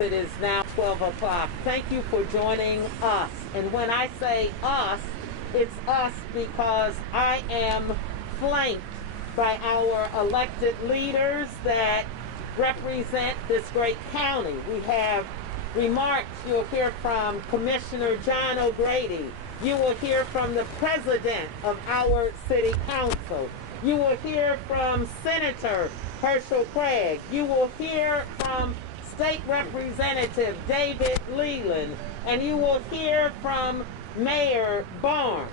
It is now 12 o'clock. Thank you for joining us. And when I say us, it's us because I am flanked by our elected leaders that represent this great county. We have remarks. You'll hear from Commissioner John O'Grady. You will hear from the president of our city council. You will hear from Senator Herschel Craig. You will hear from State Representative David Leland, and you will hear from Mayor Barnes.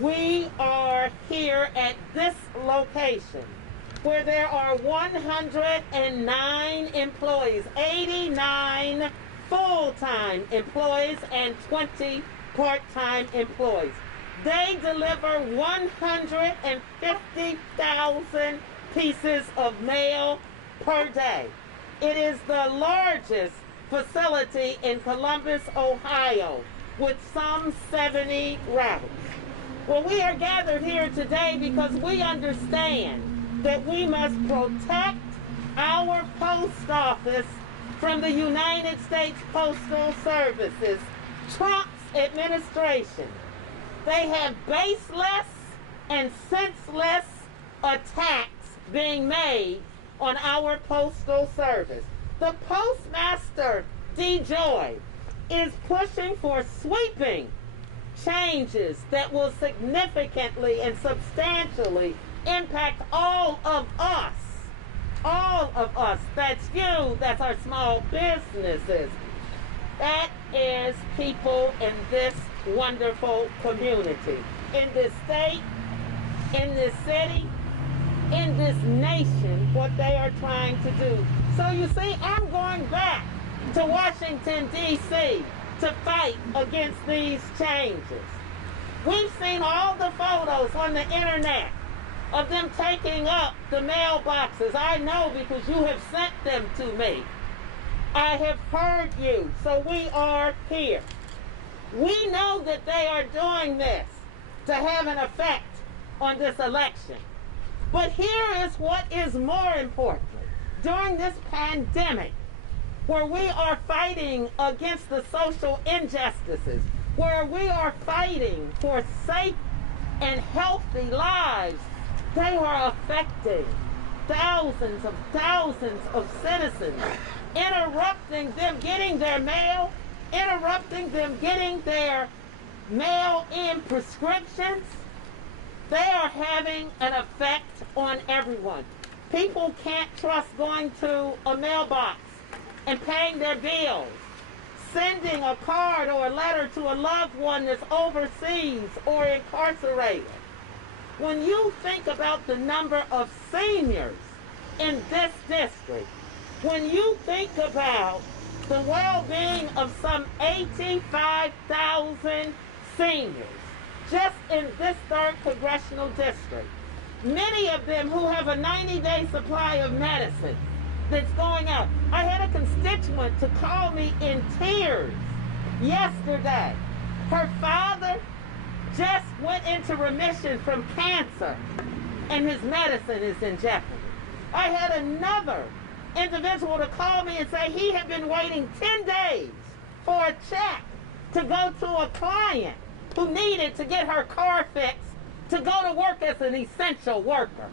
We are here at this location where there are 109 employees, 89 full-time employees, and 20 part-time employees. They deliver 150,000 pieces of mail per day. It is the largest facility in Columbus, Ohio, with some 70 routes. Well, we are gathered here today because we understand that we must protect our post office from the United States Postal Service's Trump's administration. They have baseless and senseless attacks being made on our Postal Service. The Postmaster, D. Joy, is pushing for sweeping changes that will significantly and substantially impact all of us. All of us. That's you. That's our small businesses. That is people in this wonderful community, in this state, in this city, in this nation, what they are trying to do. So you see, I'm going back to Washington, D.C. to fight against these changes. We've seen all the photos on the internet of them taking up the mailboxes. I know because you have sent them to me. I have heard you, so we are here. We know that they are doing this to have an effect on this election. But here is what is more important. During this pandemic, where we are fighting against the social injustices, where we are fighting for safe and healthy lives, they are affecting thousands of citizens, interrupting them getting their mail, interrupting them getting their mail-in prescriptions. They are having an effect on everyone. People can't trust going to a mailbox and paying their bills, sending a card or a letter to a loved one that's overseas or incarcerated. When you think about the number of seniors in this district, when you think about the well-being of some 85,000 seniors, just in this 3rd Congressional District, many of them who have a 90-day supply of medicine that's going out. I had a constituent to call me in tears yesterday. Her father just went into remission from cancer, and his medicine is in jeopardy. I had another individual to call me and say he had been waiting 10 days for a check to go to a client who needed to get her car fixed to go to work as an essential worker.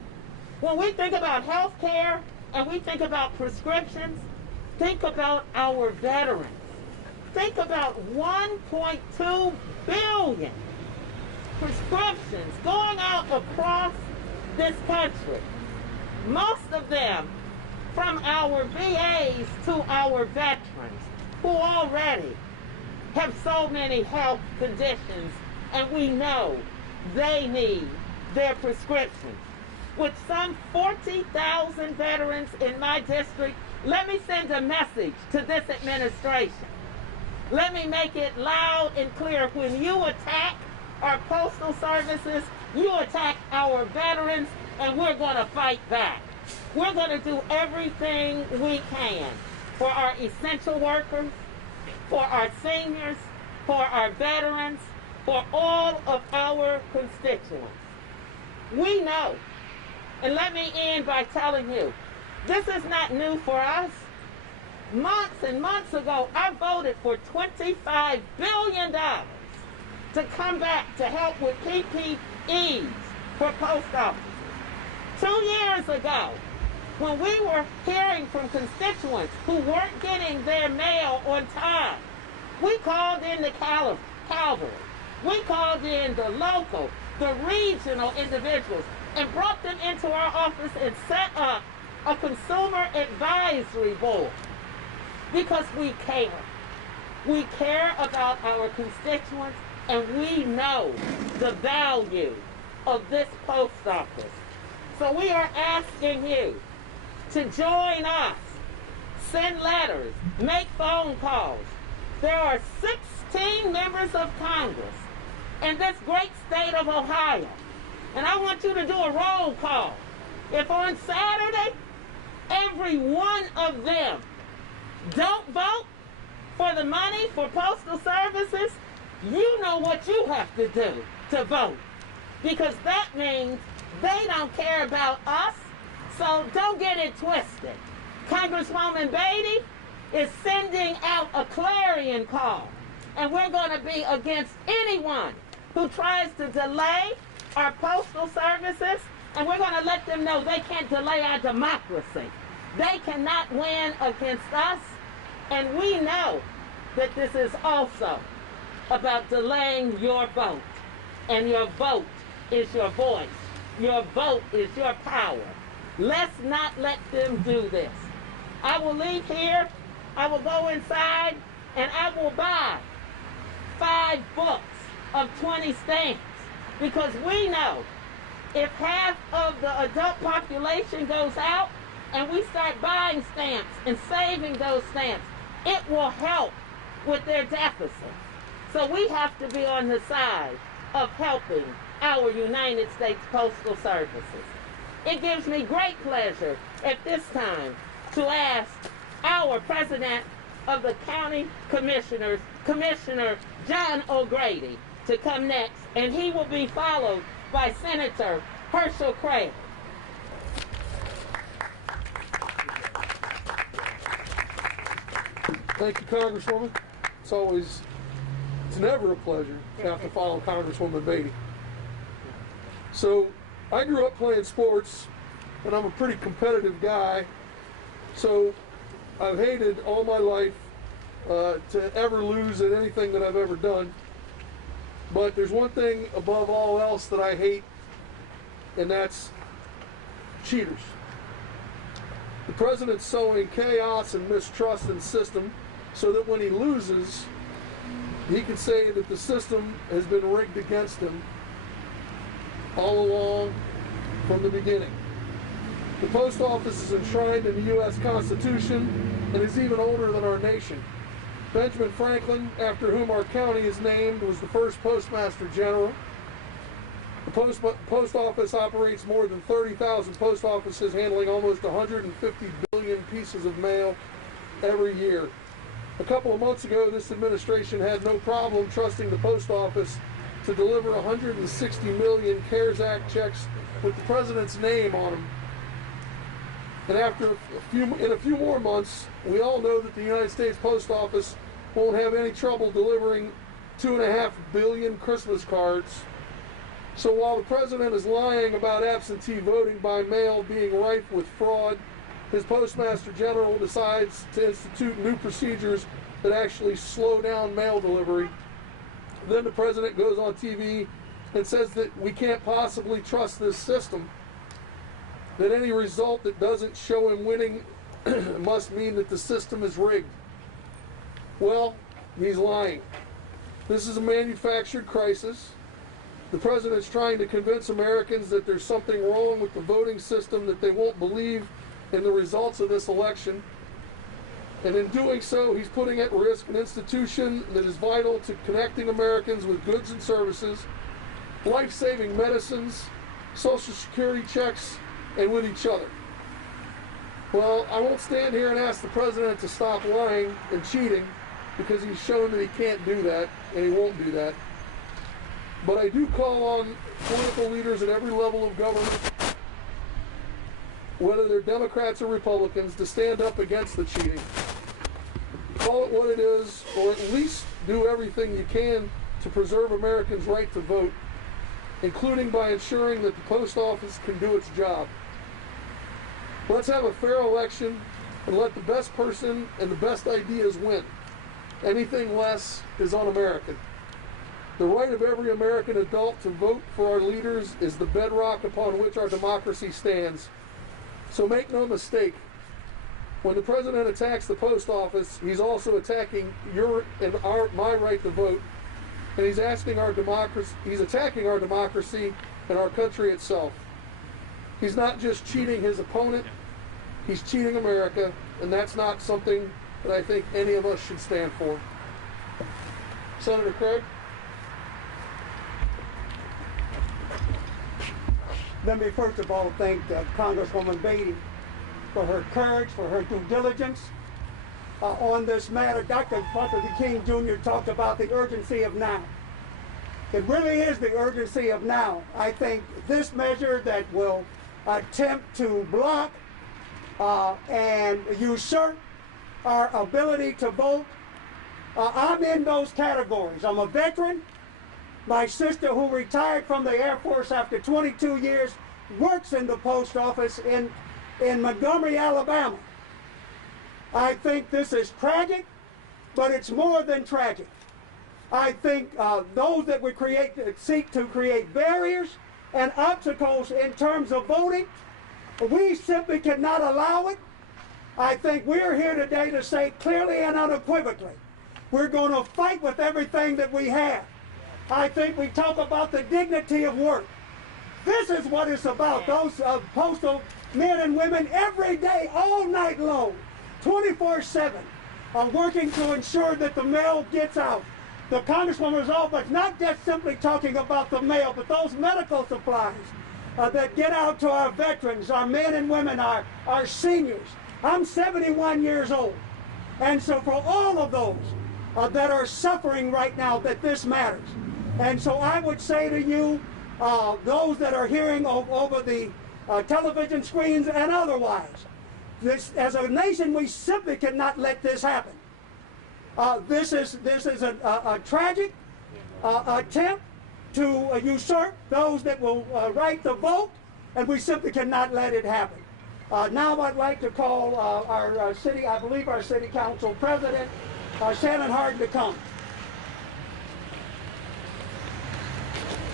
When we think about health care and we think about prescriptions, think about our veterans. Think about 1.2 billion prescriptions going out across this country. Most of them from our VAs to our veterans who already have so many health conditions, and we know they need their prescriptions. With some 40,000 veterans in my district, let me send a message to this administration. Let me make it loud and clear. When you attack our postal services, you attack our veterans, and we're going to fight back. We're going to do everything we can for our essential workers, for our seniors, for our veterans, for all of our constituents. We know, and let me end by telling you, this is not new for us. months and months ago, I voted for $25 billion to come back to help with PPEs for post offices. 2 years ago, when we were hearing from constituents who weren't getting their mail on time, we called in the cavalry. We called in the local, the regional individuals, and brought them into our office and set up a consumer advisory board because we care. We care about our constituents, and we know the value of this post office. So we are asking you to join us, send letters, make phone calls. There are 16 members of Congress in this great state of Ohio. And I want you to do a roll call. If on Saturday, every one of them don't vote for the money for Postal Services, you know what you have to do to vote. Because that means they don't care about us, so don't get it twisted. Congresswoman Beatty is sending out a clarion call, and we're going to be against anyone who tries to delay our postal services, and we're going to let them know they can't delay our democracy. They cannot win against us, and we know that this is also about delaying your vote, and your vote is your voice. Your vote is your power. Let's not let them do this. I will leave here, I will go inside, and I will buy 5 books of 20 stamps, because we know if half of the adult population goes out and we start buying stamps and saving those stamps, it will help with their deficit. So we have to be on the side of helping our United States Postal Services. It gives me great pleasure at this time to ask our President of the County Commissioners, Commissioner John O'Grady, to come next, and he will be followed by Senator Herschel Craig. Thank you, Congresswoman. It's never a pleasure to have to follow Congresswoman Beatty. So, I grew up playing sports, and I'm a pretty competitive guy, so I've hated all my life to ever lose at anything that I've ever done. But there's one thing above all else that I hate, and that's cheaters. The president's sowing chaos and mistrust in the system so that when he loses, he can say that the system has been rigged against him all along from the beginning. The post office is enshrined in the U.S. Constitution and is even older than our nation. Benjamin Franklin, after whom our county is named, was the first postmaster general. The post office operates more than 30,000 post offices, handling almost 150 billion pieces of mail every year. A couple of months ago, this administration had no problem trusting the post office to deliver 160 million CARES Act checks with the president's name on them. And in a few more months, we all know that the United States Post Office won't have any trouble delivering 2.5 billion Christmas cards. So while the president is lying about absentee voting by mail being rife with fraud, his Postmaster General decides to institute new procedures that actually slow down mail delivery. Then the president goes on TV and says that we can't possibly trust this system, that any result that doesn't show him winning must mean that the system is rigged. Well, he's lying. This is a manufactured crisis. The president's trying to convince Americans that there's something wrong with the voting system, that they won't believe in the results of this election. And in doing so, he's putting at risk an institution that is vital to connecting Americans with goods and services, life-saving medicines, Social Security checks, and with each other. Well, I won't stand here and ask the president to stop lying and cheating, because he's shown that he can't do that, and he won't do that. But I do call on political leaders at every level of government, whether they're Democrats or Republicans, to stand up against the cheating. call it what it is, or at least do everything you can to preserve Americans' right to vote, including by ensuring that the post office can do its job. Let's have a fair election and let the best person and the best ideas win. Anything less is un-American. The right of every American adult to vote for our leaders is the bedrock upon which our democracy stands. So make no mistake, when the president attacks the post office, he's also attacking your and my right to vote, and he's attacking our democracy and our country itself. He's not just cheating his opponent, he's cheating America, and that's not something that I think any of us should stand for. Senator Craig? Let me first of all thank Congresswoman Beatty for her courage, for her due diligence on this matter. Dr. Martin Luther King Jr. talked about the urgency of now. It really is the urgency of now. I think this measure that will attempt to block and usurp our ability to vote, I'm in those categories. I'm a veteran. My sister, who retired from the Air Force after 22 years, works in the post office in Montgomery, Alabama. I think this is tragic, but it's more than tragic. I think those that would seek to create barriers and obstacles in terms of voting, we simply cannot allow it. I think we're here today to say clearly and unequivocally, we're going to fight with everything that we have. I think we talk about the dignity of work. This is what it's about. Those postal men and women every day, all night long, 24/7, are working to ensure that the mail gets out. The Congresswoman's office not just simply talking about the mail, but those medical supplies that get out to our veterans, our men and women, our seniors. I'm 71 years old. And so for all of those that are suffering right now, that this matters. And so I would say to you, those that are hearing over the television screens and otherwise, as a nation, we simply cannot let this happen. This is a tragic attempt to usurp those that will right to vote, and we simply cannot let it happen. Now I'd like to call our city, I believe our city council president, Shannon Hardin, to come.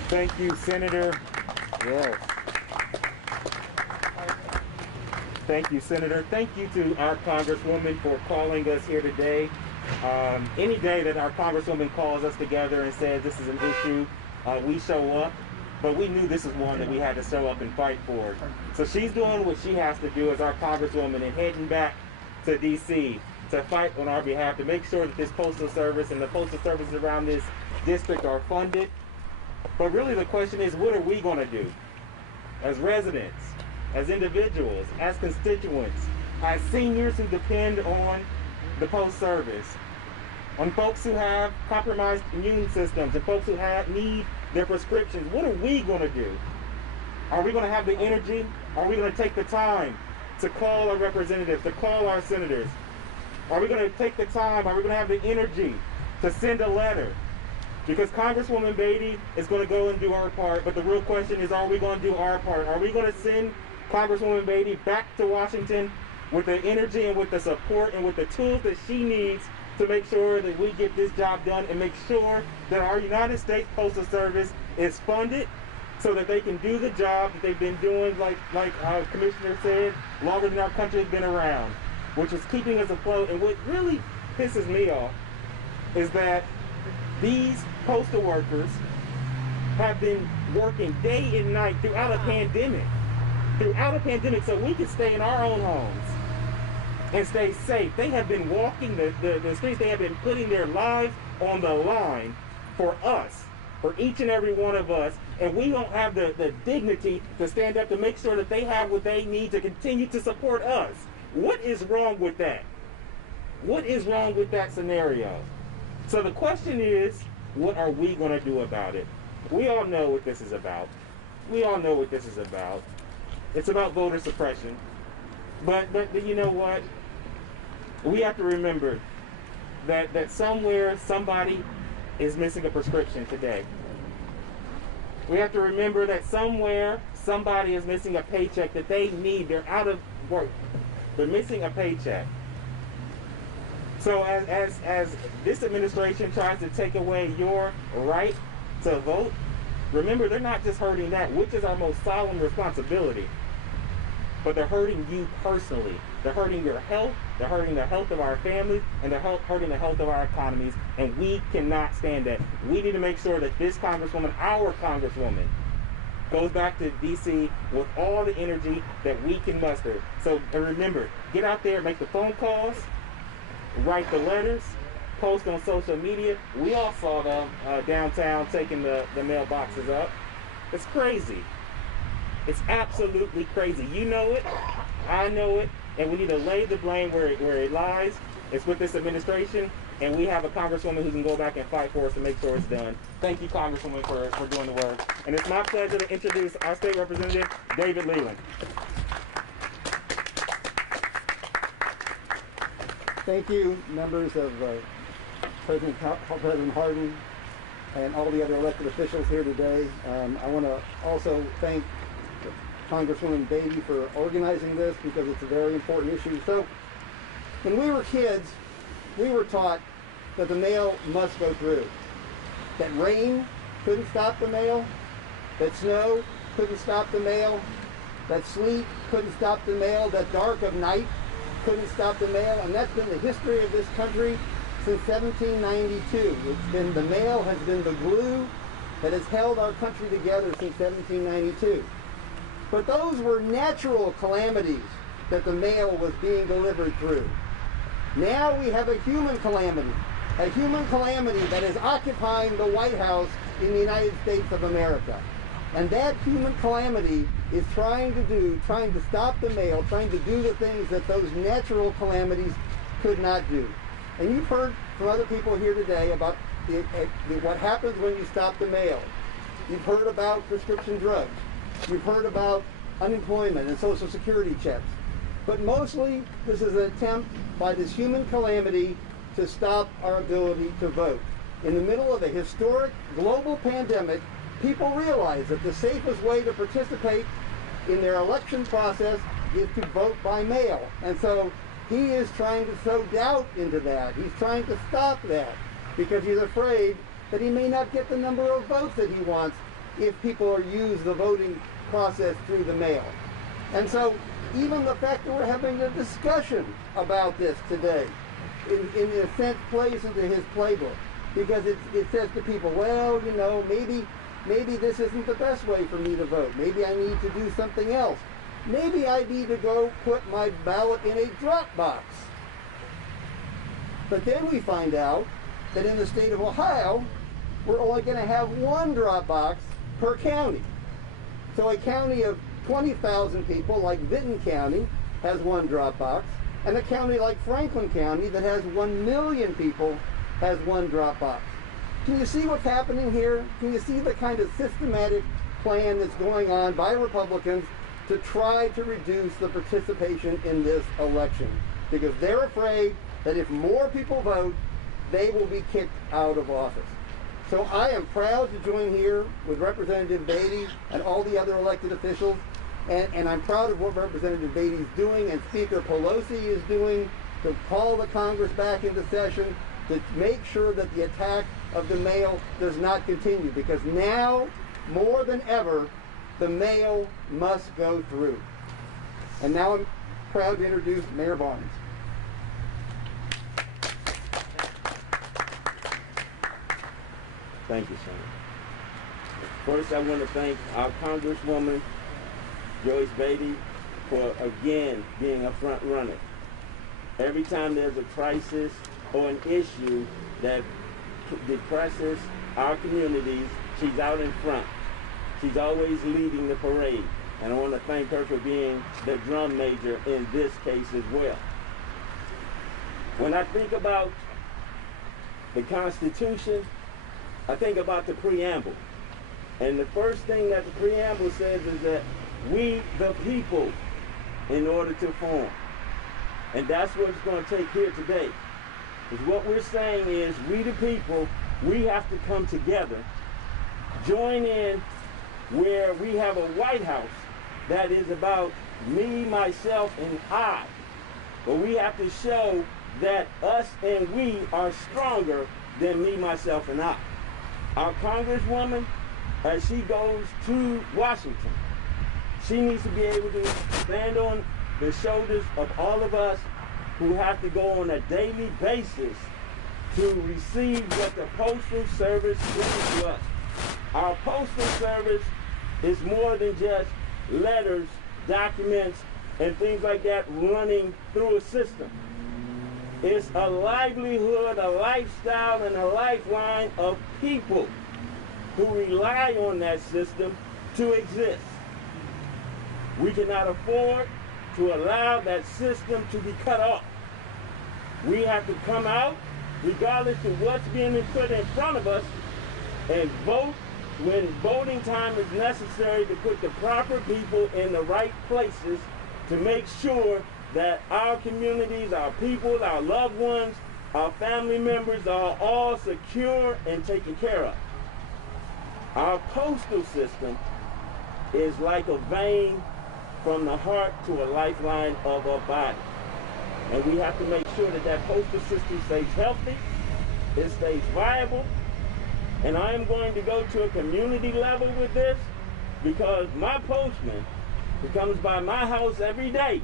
Thank you, Senator. Yes. Thank you, Senator. Thank you to our Congresswoman for calling us here today. Any day that our Congresswoman calls us together and says this is an issue, we show up. But we knew this is one that we had to show up and fight for. So she's doing what she has to do as our Congresswoman and heading back to D.C. to fight on our behalf to make sure that this Postal Service and the Postal Services around this district are funded. But really the question is, what are we going to do as residents, as individuals, as constituents, as seniors who depend on the Post Service, on folks who have compromised immune systems and folks who need their prescriptions? What are we going to do? Are we going to have the energy? Are we going to take the time to call our representatives, to call our senators? Are we going to take the time? Are we going to have the energy to send a letter? Because Congresswoman Beatty is going to go and do her part, but the real question is, are we going to do our part? Are we going to send Congresswoman Beatty back to Washington with the energy and with the support and with the tools that she needs to make sure that we get this job done and make sure that our United States Postal Service is funded so that they can do the job that they've been doing, like our commissioner said, longer than our country has been around, which is keeping us afloat. And what really pisses me off is that these postal workers have been working day and night throughout a pandemic, so we can stay in our own homes and stay safe. They have been walking the streets. They have been putting their lives on the line for us, for each and every one of us, and we don't have the dignity to stand up to make sure that they have what they need to continue to support us. What is wrong with that? What is wrong with that scenario? So the question is, what are we going to do about it? We all know what this is about. We all know what this is about. It's about voter suppression. But you know what? We have to remember that somewhere somebody is missing a prescription today. We have to remember that somewhere somebody is missing a paycheck that they need. They're out of work. They're missing a paycheck. So as this administration tries to take away your right to vote, remember they're not just hurting that, which is our most solemn responsibility, but they're hurting you personally. They're hurting your health, they're hurting the health of our families, and they're hurting the health of our economies, and we cannot stand that. We need to make sure that this Congresswoman, our Congresswoman, goes back to D.C. with all the energy that we can muster. So remember, get out there, make the phone calls, write the letters, post on social media. We all saw them downtown taking the mailboxes up. It's crazy. It's absolutely crazy. You know it, I know it, and we need to lay the blame where it lies. It's with this administration, and we have a Congresswoman who can go back and fight for us to make sure it's done. Thank you, Congresswoman, for doing the work. And it's my pleasure to introduce our state representative, David Leland. Thank you, members of President Hardin and all the other elected officials here today. I want to also thank Congresswoman Beatty for organizing this because it's a very important issue. So, when we were kids, we were taught that the mail must go through. That rain couldn't stop the mail, that snow couldn't stop the mail, that sleet couldn't stop the mail, that dark of night couldn't stop the mail, and that's been the history of this country since 1792. It's been, the mail has been the glue that has held our country together since 1792. But those were natural calamities that the mail was being delivered through. Now we have a human calamity that is occupying the White House in the United States of America. And that human calamity is trying to stop the mail, trying to do the things that those natural calamities could not do. And you've heard from other people here today about what happens when you stop the mail. You've heard about prescription drugs. You've heard about unemployment and Social Security checks. But mostly, this is an attempt by this human calamity to stop our ability to vote. In the middle of a historic global pandemic, people realize that the safest way to participate in their election process is to vote by mail. And so he is trying to sow doubt into that. He's trying to stop that because he's afraid that he may not get the number of votes that he wants if people use the voting process through the mail. And so even the fact that we're having a discussion about this today, in a sense, plays into his playbook, because it says to people, well, you know, maybe this isn't the best way for me to vote. Maybe I need to do something else. Maybe I need to go put my ballot in a drop box. But then we find out that in the state of Ohio, we're only going to have one drop box per county. So a county of 20,000 people like Vinton County has one drop box, and a county like Franklin County that has 1 million people has one drop box. Can you see what's happening here? Can you see the kind of systematic plan that's going on by Republicans to try to reduce the participation in this election? Because they're afraid that if more people vote, they will be kicked out of office. So I am proud to join here with Representative Beatty and all the other elected officials, and I'm proud of what Representative Beatty is doing and Speaker Pelosi is doing to call the Congress back into session to make sure that the attack of the mail does not continue, because now, more than ever, the mail must go through. And now I'm proud to introduce Mayor Barnes. Thank you, Senator. First, I want to thank our Congresswoman, Joyce Beatty, for again being a front runner. Every time there's a crisis or an issue that depresses our communities, she's out in front. She's always leading the parade. And I want to thank her for being the drum major in this case as well. When I think about the Constitution, I think about the preamble. And the first thing that the preamble says is that we, the people, in order to form. And that's what it's going to take here today. is what we're saying is we the people, we have to come together, join in where we have a White House that is about me, myself, and I. But we have to show that us and we are stronger than me, myself, and I. Our Congresswoman, as she goes to Washington, she needs to be able to stand on the shoulders of all of us who have to go on a daily basis to receive what the Postal Service brings to us. Our Postal Service is more than just letters, documents, and things like that running through a system. It's a livelihood, a lifestyle, and a lifeline of people who rely on that system to exist. We cannot afford to allow that system to be cut off. We have to come out, regardless of what's being put in front of us, and vote when voting time is necessary to put the proper people in the right places to make sure that our communities, our people, our loved ones, our family members are all secure and taken care of. Our postal system is like a vein from the heart to a lifeline of our body. And we have to make sure that that postal system stays healthy, it stays viable. And I am going to go to a community level with this because my postman, who comes by my house every day,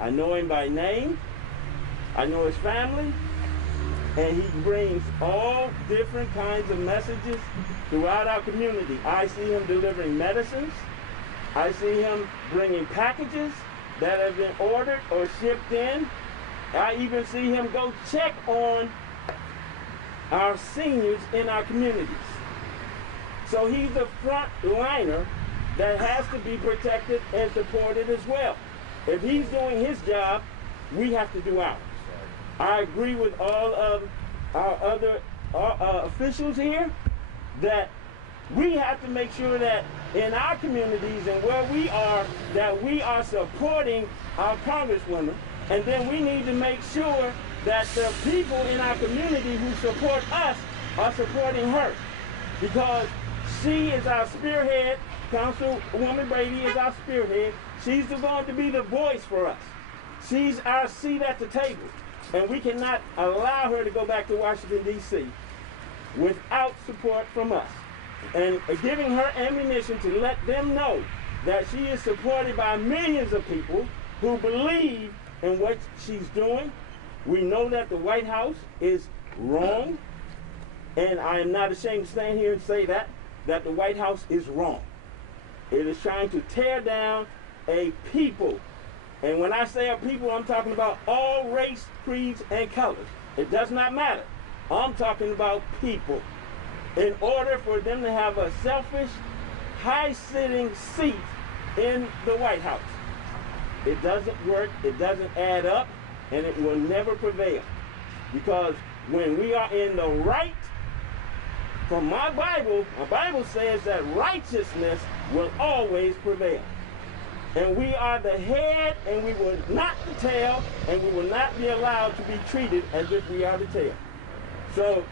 I know him by name, I know his family, and he brings all different kinds of messages throughout our community. I see him delivering medicines. I see him bringing packages that have been ordered or shipped in. I even see him go check on our seniors in our communities. So he's a front liner that has to be protected and supported as well. If he's doing his job, we have to do ours. I agree with all of our other officials here that we have to make sure that in our communities and where we are, that we are supporting our Congresswoman, and then we need to make sure that the people in our community who support us are supporting her, because she is our spearhead. Councilwoman Beatty is our spearhead. She's going to be the voice for us. She's our seat at the table, and we cannot allow her to go back to Washington, D.C. without support from us, and giving her ammunition to let them know that she is supported by millions of people who believe in what she's doing. We know that the White House is wrong, and I am not ashamed to stand here and say that the White House is wrong. It is trying to tear down a people. And when I say a people, I'm talking about all race, creeds, and colors. It does not matter. I'm talking about people. In order for them to have a selfish, high-sitting seat in the White House. It doesn't work, it doesn't add up, and it will never prevail. Because when we are in the right, from my Bible says that righteousness will always prevail. And we are the head, and we will not the tail, and we will not be allowed to be treated as if we are the tail. So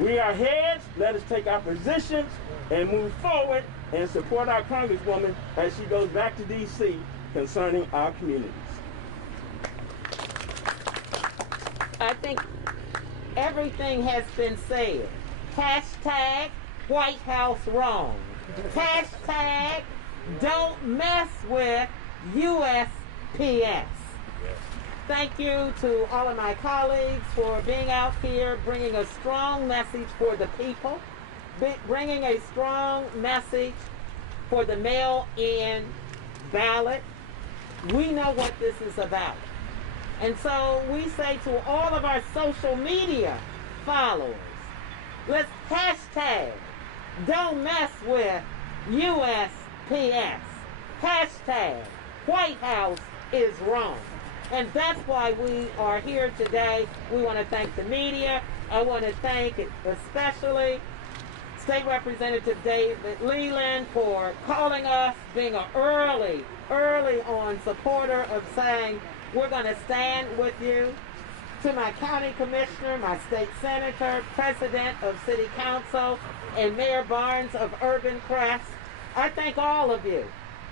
we are heads. Let us take our positions and move forward and support our Congresswoman as she goes back to D.C. concerning our communities. I think everything has been said. Hashtag White House wrong. Hashtag don't mess with USPS. Thank you to all of my colleagues for being out here, bringing a strong message for the people, bringing a strong message for the mail-in ballot. We know what this is about. And so we say to all of our social media followers, let's hashtag don't mess with USPS. Hashtag White House is wrong. And that's why we are here today. We want to thank the media. I want to thank especially State Representative David Leland for calling us, being an early on supporter of saying we're going to stand with you. To my county commissioner, my state senator, president of city council, and Mayor Barnes of Urban Crest, I thank all of you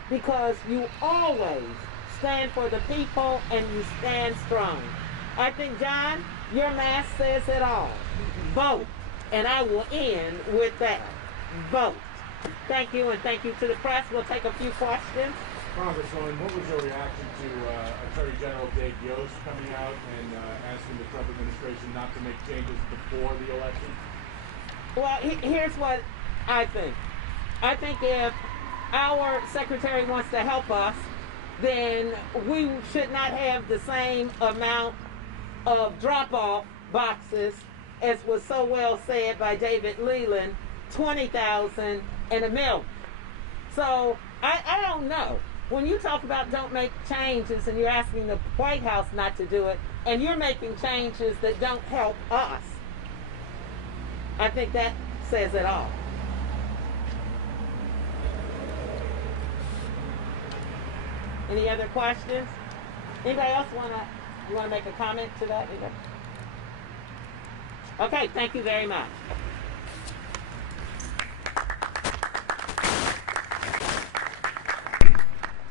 because you always stand for the people and you stand strong. I think, John, your mask says it all. Vote. And I will end with that. Vote. Thank you, and thank you to the press. We'll take a few questions. Congresswoman, what was your reaction to Attorney General Dave Yost coming out and asking the Trump administration not to make changes before the election? Well, here's what I think. I think if our secretary wants to help us, then we should not have the same amount of drop-off boxes, as was so well said by David Leland, 20,000 and a million. So I don't know. When you talk about don't make changes and you're asking the White House not to do it, and you're making changes that don't help us, I think that says it all. Any other questions? Anybody else want to make a comment to that? Okay, thank you very much.